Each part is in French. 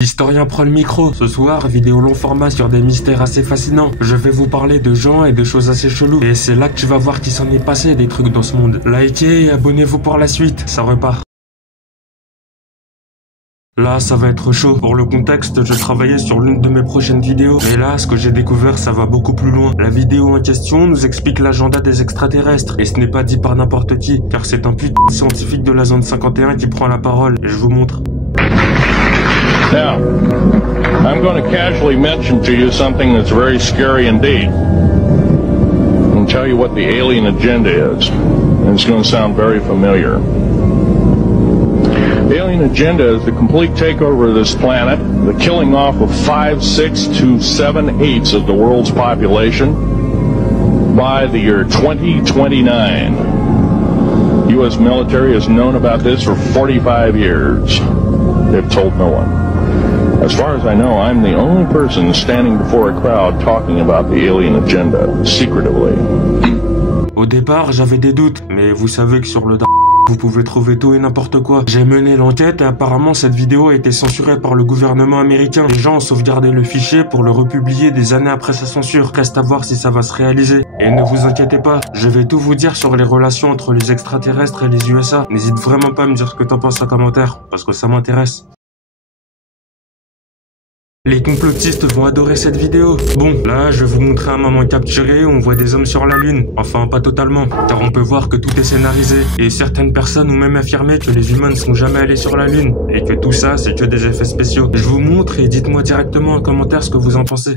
L'historien prend le micro. Ce soir, vidéo long format sur des mystères assez fascinants. Je vais vous parler de gens et de choses assez cheloues. Et c'est là que tu vas voir qu'il s'en est passé des trucs dans ce monde. Likez et abonnez-vous pour la suite, ça repart. Là, ça va être chaud. Pour le contexte, je travaillais sur l'une de mes prochaines vidéos. Mais là, ce que j'ai découvert, ça va beaucoup plus loin. La vidéo en question nous explique l'agenda des extraterrestres. Et ce n'est pas dit par n'importe qui, car c'est un putain de scientifique de la zone 51 qui prend la parole. Et je vous montre. Now, I'm going to casually mention to you something that's very scary indeed. And tell you what the alien agenda is. And it's going to sound very familiar. The alien agenda is the complete takeover of this planet, the killing off of 5, 6 to 7 eighths of the world's population by the year 2029. U.S. military has known about this for 45 years. They've told no one. As far as I know, I'm the only person standing before a crowd talking about the alien agenda, secretively. Au départ, j'avais des doutes, mais vous savez que sur le vous pouvez trouver tout et n'importe quoi. J'ai mené l'enquête et apparemment cette vidéo a été censurée par le gouvernement américain. Les gens ont sauvegardé le fichier pour le republier des années après sa censure. Reste à voir si ça va se réaliser. Et ne vous inquiétez pas, je vais tout vous dire sur les relations entre les extraterrestres et les USA. N'hésite vraiment pas à me dire ce que t'en penses en commentaire, parce que ça m'intéresse. Les complotistes vont adorer cette vidéo. Bon, là, je vais vous montrer un moment capturé où on voit des hommes sur la Lune. Enfin, pas totalement, car on peut voir que tout est scénarisé. Et certaines personnes ont même affirmé que les humains ne sont jamais allés sur la Lune. Et que tout ça, c'est que des effets spéciaux. Je vous montre et dites-moi directement en commentaire ce que vous en pensez.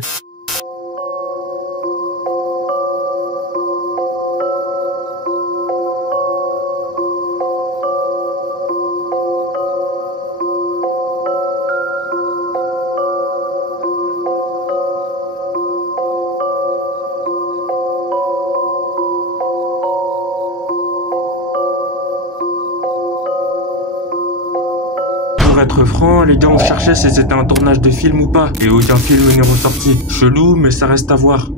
Pour être franc, les gars ont cherché si c'était un tournage de film ou pas, et aucun film n'est ressorti. Chelou, mais ça reste à voir.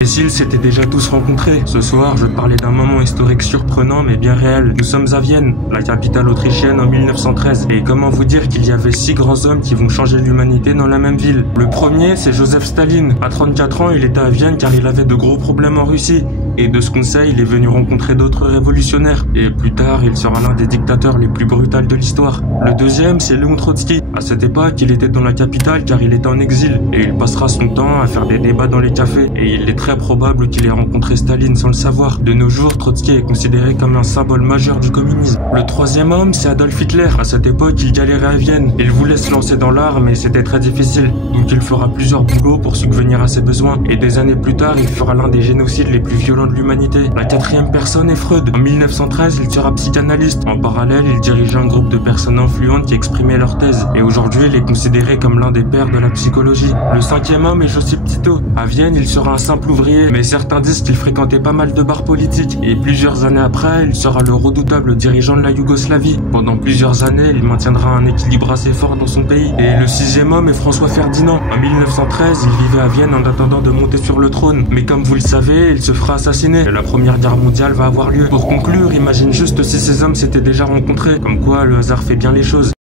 Et s'ils s'étaient déjà tous rencontrés, ce soir, je vais te parler d'un moment historique surprenant mais bien réel. Nous sommes à Vienne, la capitale autrichienne en 1913. Et comment vous dire qu'il y avait 6 grands hommes qui vont changer l'humanité dans la même ville. Le premier, c'est Joseph Staline. À 34 ans, il était à Vienne car il avait de gros problèmes en Russie. Et de ce qu'on sait, il est venu rencontrer d'autres révolutionnaires. Et plus tard, il sera l'un des dictateurs les plus brutals de l'histoire. Le deuxième, c'est Léon Trotsky. À cette époque, il était dans la capitale car il était en exil. Et il passera son temps à faire des débats dans les cafés. Et il est très probable qu'il ait rencontré Staline sans le savoir. De nos jours, Trotsky est considéré comme un symbole majeur du communisme. Le troisième homme, c'est Adolf Hitler. À cette époque, il galérait à Vienne. Il voulait se lancer dans l'art, mais c'était très difficile. Donc il fera plusieurs boulots pour subvenir à ses besoins. Et des années plus tard, il fera l'un des génocides les plus violents de l'humanité. La quatrième personne est Freud. En 1913, il sera psychanalyste. En parallèle, il dirigeait un groupe de personnes influentes qui exprimaient leur thèse. Et aujourd'hui, il est considéré comme l'un des pères de la psychologie. Le cinquième homme est Josip Tito. À Vienne, il sera un simple ouvrier, mais certains disent qu'il fréquentait pas mal de bars politiques. Et plusieurs années après, il sera le redoutable dirigeant de la Yougoslavie. Pendant plusieurs années, il maintiendra un équilibre assez fort dans son pays. Et le sixième homme est François Ferdinand. En 1913, il vivait à Vienne en attendant de monter sur le trône. Mais comme vous le savez, il se fera assassiner. Et la Première Guerre mondiale va avoir lieu. Pour conclure, imagine juste si ces hommes s'étaient déjà rencontrés. Comme quoi, le hasard fait bien les choses.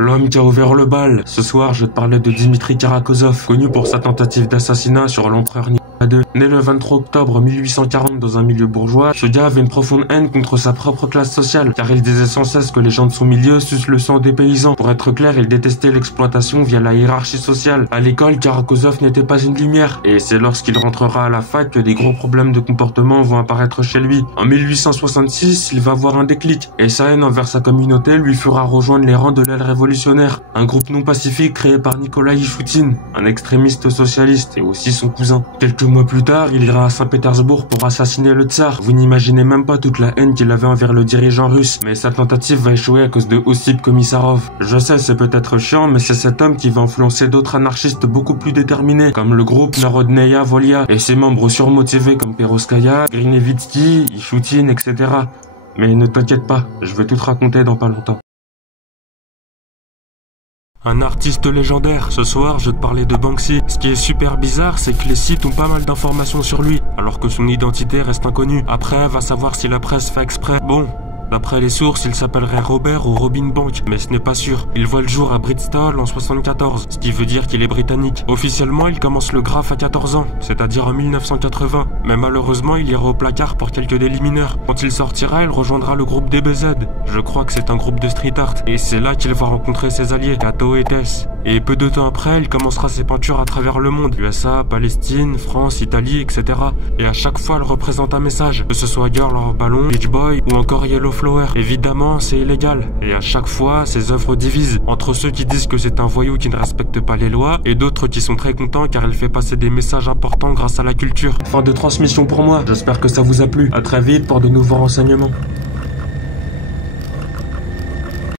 L'homme qui a ouvert le bal. Ce soir, je te parlais de Dimitri Karakozov, connu pour sa tentative d'assassinat sur l'empereur Nicolas II. Né le 23 octobre 1840 dans un milieu bourgeois, ce gars avait une profonde haine contre sa propre classe sociale, car il disait sans cesse que les gens de son milieu sucent le sang des paysans. Pour être clair, il détestait l'exploitation via la hiérarchie sociale. À l'école, Karakozov n'était pas une lumière, et c'est lorsqu'il rentrera à la fac que des gros problèmes de comportement vont apparaître chez lui. En 1866, il va avoir un déclic, et sa haine envers sa communauté lui fera rejoindre les rangs de l'aile révolutionnaire, un groupe non pacifique créé par Nikolaï Choutine, un extrémiste socialiste, et aussi son cousin. Quelques mois plus tard, il ira à Saint-Pétersbourg pour assassiner le tsar. Vous n'imaginez même pas toute la haine qu'il avait envers le dirigeant russe, mais sa tentative va échouer à cause de Ossip Komissarov. Je sais, c'est peut-être chiant, mais c'est cet homme qui va influencer d'autres anarchistes beaucoup plus déterminés, comme le groupe Narodnaya Volia, et ses membres surmotivés comme Perovskaya, Grinevitsky, Ishoutine, etc. Mais ne t'inquiète pas, je vais tout te raconter dans pas longtemps. Un artiste légendaire. Ce soir, je vais te parler de Banksy. Ce qui est super bizarre, c'est que les sites ont pas mal d'informations sur lui, alors que son identité reste inconnue. Après, va savoir si la presse fait exprès. Bon, D'après les sources, il s'appellerait Robert ou Robin Bank, mais ce n'est pas sûr. Il voit le jour à Bristol en 74, ce qui veut dire qu'il est britannique. Officiellement, il commence le graphe à 14 ans, c'est-à-dire en 1980, mais malheureusement, il ira au placard pour quelques délits mineurs. Quand il sortira, il rejoindra le groupe DBZ. Je crois que c'est un groupe de street art, et c'est là qu'il va rencontrer ses alliés, Kato et Tess. Et peu de temps après, il commencera ses peintures à travers le monde, USA, Palestine, France, Italie, etc. Et à chaque fois, elle représente un message, que ce soit Girl or Ballon, Beach Boy ou encore Yellow Flower. Évidemment, c'est illégal. Et à chaque fois, ses œuvres divisent entre ceux qui disent que c'est un voyou qui ne respecte pas les lois et d'autres qui sont très contents car il fait passer des messages importants grâce à la culture. Fin de transmission pour moi. J'espère que ça vous a plu. À très vite pour de nouveaux renseignements.